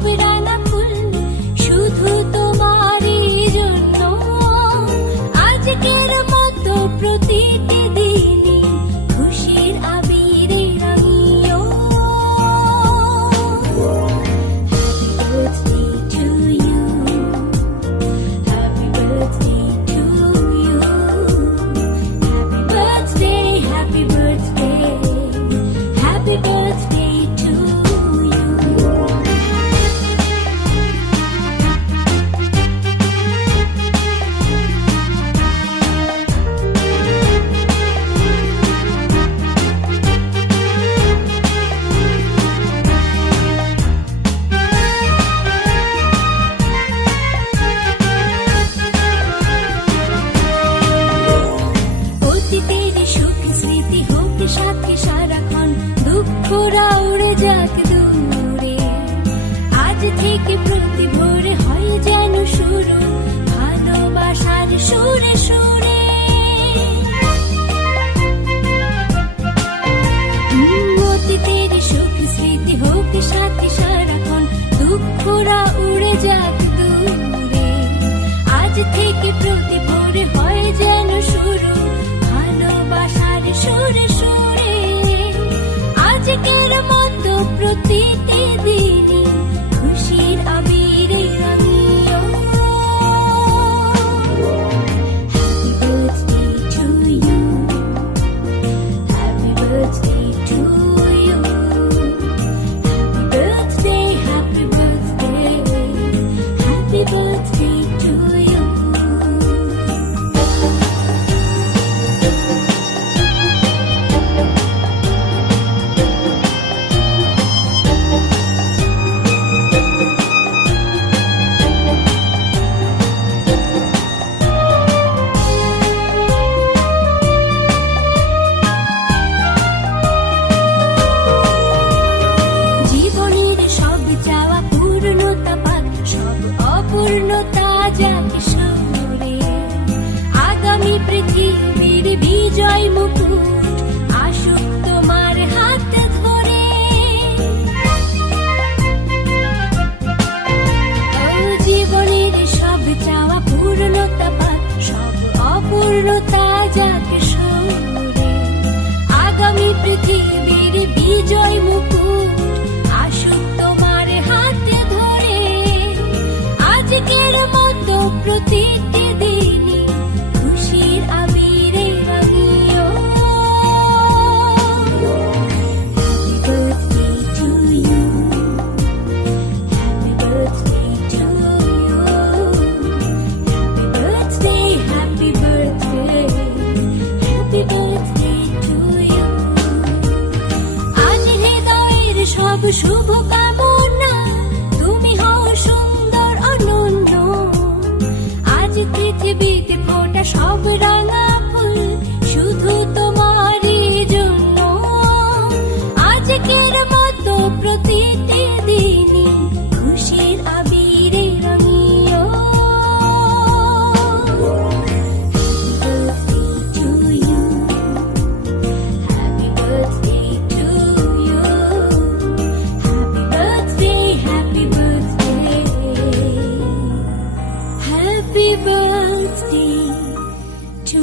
সব রাঙা ফুল শুধু তোমারই জন্য। আজকের মতো প্রতিটি দিনই খুশির আবিরে রাঙিও। Happy birthday to you, happy birthday, happy birthday to you. অতীতের সুখ স্মৃতি হোক সাথে সারাক্ষণ, দুঃখরা উড়ে যাক দূরে। আজ থেকে প্রতি ভোরে হয় যেন শুরু ভালোবাসার সুরে সুরে। অতীতের সুখ স্মৃতি হোক সাথে সারাক্ষণ, দুঃখরা উড়ে যাক দূরে। আজ থেকে প্রতি ভোরে হয় যেন শুরু ভালোবাসার সুরে সুরে। আজকের মতো প্রতিটি দিনই খুশির আবিরে রাঙিও। Happy birthday to you, happy birthday, happy birthday to you. জীবনের সব চাওয়া পূর্ণতা পাক, সব অপূর্ণতা যাক সরে। আগামী পৃথিবীর বিজয় মুকুট আসুক তোমার হাত ধরে। জীবনের সব চাওয়া পূর্ণতা পাক, সব অপূর্ণতা যাক সরে। আগামী পৃথিবীর বিজয় মুকুট আসুক তোমার হাতে ধরে। আজকের মতো প্রতিটি দিনই খুশির আবিরে রাঙিও। Happy birthday to you, happy birthday, happy birthday to you. আজ হৃদয়ের সব শুভ কামনা, তুমি হও সুন্দর অনন্য। আজ পৃথিবীতে ফোটা সব রাঙা ফুল শুধু তোমারই জন্য। আজকের মতো প্রতিটি দিনই খুশির আবিরে রাঙিও। Happy birthday to you, happy birthday, happy birthday to